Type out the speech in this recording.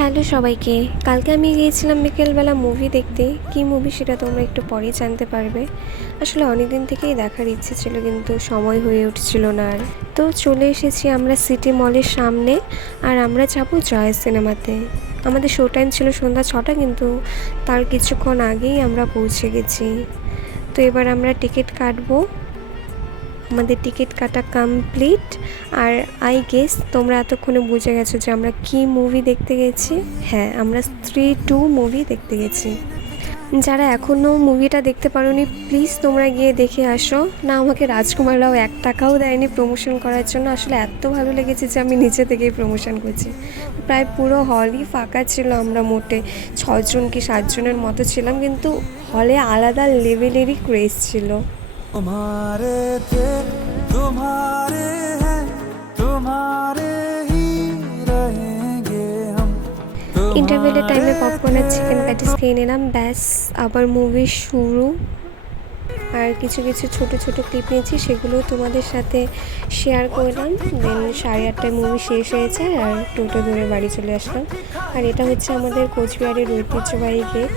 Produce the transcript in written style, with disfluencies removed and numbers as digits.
Hello সবাইকে। কালকে আমি গিয়েছিলাম বিকেলবেলা মুভি দেখতে। কী মুভি সেটা তোমরা একটু পরেই জানতে পারবে। আসলে অনেক দিন থেকেই দেখার ইচ্ছে ছিল, কিন্তু সময় হয়ে উঠছিল না আর। তো চলে এসেছি আমরা সিটি মলের সামনে, আর আমরা যাবো জয় সিনেমাতে। আমাদের শো টাইম ছিল সন্ধ্যা 6টা, কিন্তু তার কিছুক্ষণ আগেই আমরা পৌঁছে গেছি। তো এবার আমরা টিকিট কাটবো। আমাদের টিকিট কাটা কমপ্লিট। আর আই গেস তোমরা এতক্ষণে বুঝে গেছো যে আমরা কি মুভি দেখতে গেছি। হ্যাঁ, আমরা স্ত্রী 2 মুভি দেখতে গেছি। যারা এখনও মুভিটা দেখতে পারোনি, প্লিজ তোমরা গিয়ে দেখে আসো। না, আমাকে রাজকুমার রাও 1 টাকাও দেয়নি প্রমোশন করার জন্য। আসলে এত ভালো লেগেছে যে আমি নিচে থেকেই প্রমোশন করছি। প্রায় পুরো হলই ফাঁকা ছিল। আমরা মোটে 6জন কি 7জনের মতো ছিলাম, কিন্তু হলে আলাদা লেভেলেরই ক্রেজ ছিল। तुम्हारे थे तुम्हारे हैं तुम्हारे ही रहेंगे हम। ইন্টারভেলের টাইমে পপকর্ন আর চিকেন প্যাটিস খেয়ে নিলাম, ব্যাস আবার মুভি শুরু। আর কিছু কিছু ছোট ছোট ক্লিপ নিয়েছি, সেগুলোও তোমাদের সাথে শেয়ার করলাম। দেন 8:30টায় মুভি শেষ হয়েছে আর টোটো ধরে বাড়ি চলে আসলাম। আর এটা হচ্ছে আমাদের কোচবিহারের ঐতিহ্যবাহী গেট।